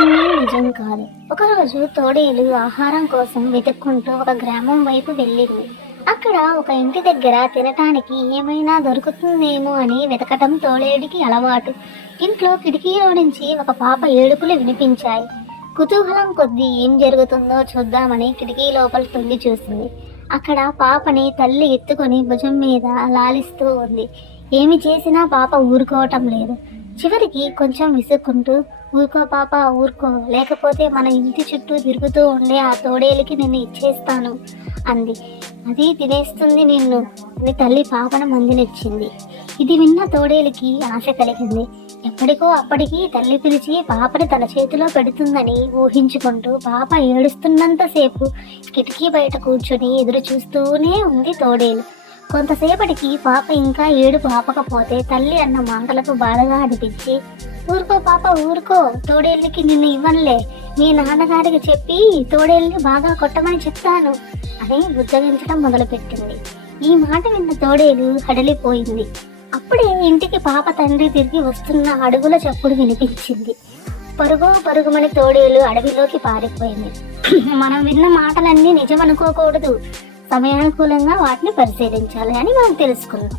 చెప్పేవన్నీ నిజం కాదు. ఒకరోజు తోడేలు ఆహారం కోసం వెతుక్కుంటూ ఒక గ్రామం వైపు వెళ్ళింది. అక్కడ ఒక ఇంటి దగ్గర తినటానికి ఏమైనా దొరుకుతుందేమో అని వెతకటం తోడేలుకి అలవాటు. ఇంట్లో కిటికీలో నుంచి ఒక పాప ఏడుపులు వినిపించాయి. కుతూహలం కొద్దీ ఏం జరుగుతుందో చూద్దామని కిటికీ లోపల తొంగి చూసింది. అక్కడ పాపని తల్లి ఎత్తుకొని భుజం మీద లాలిస్తూ ఉంది. ఏమి చేసినా పాప ఊరుకోవటం లేదు. చివరికి కొంచెం విసుక్కుంటూ, ఊరుకో పాప ఊరుకో, లేకపోతే మన ఇంటి చుట్టూ తిరుగుతూ ఉండే ఆ తోడేలికి నిన్ను ఇచ్చేస్తాను అంది. అది తినేస్తుంది నిన్ను అని తల్లి పాపను మందినిచ్చింది. ఇది విన్న తోడేలికి ఆశ కలిగింది. ఎప్పటికో అప్పటికి తల్లి పిలిచి పాపని తన చేతిలో పెడుతుందని ఊహించుకుంటూ పాప ఏడుస్తున్నంతసేపు కిటికీ బయట కూర్చొని ఎదురు చూస్తూనే ఉంది తోడేలు. కొంతసేపటికి పాప ఇంకా ఏడుపు ఆపకపోతే తల్లి అన్న మాటలకు బాధగా అనిపించి, ఊరుకో పాప ఊరుకో, తోడేళ్ళకి నిన్ను ఇవ్వనులే, మీ నాన్నగారికి చెప్పి తోడేళ్ళని బాగా కొట్టమని చెప్తాను అని బుజ్జగించడం మొదలుపెట్టింది. ఈ మాట విన్న తోడేలు హడలిపోయింది. అప్పుడే ఇంటికి పాప తండ్రి తిరిగి వస్తున్న అడుగుల చప్పుడు వినిపించింది. పరుగుమని తోడేలు అడవిలోకి పారిపోయింది. మనం విన్న మాటలన్నీ నిజమనుకోకూడదు, సమయానుకూలంగా వాటిని పరిశీలించాలి అని మనం తెలుసుకుందాం.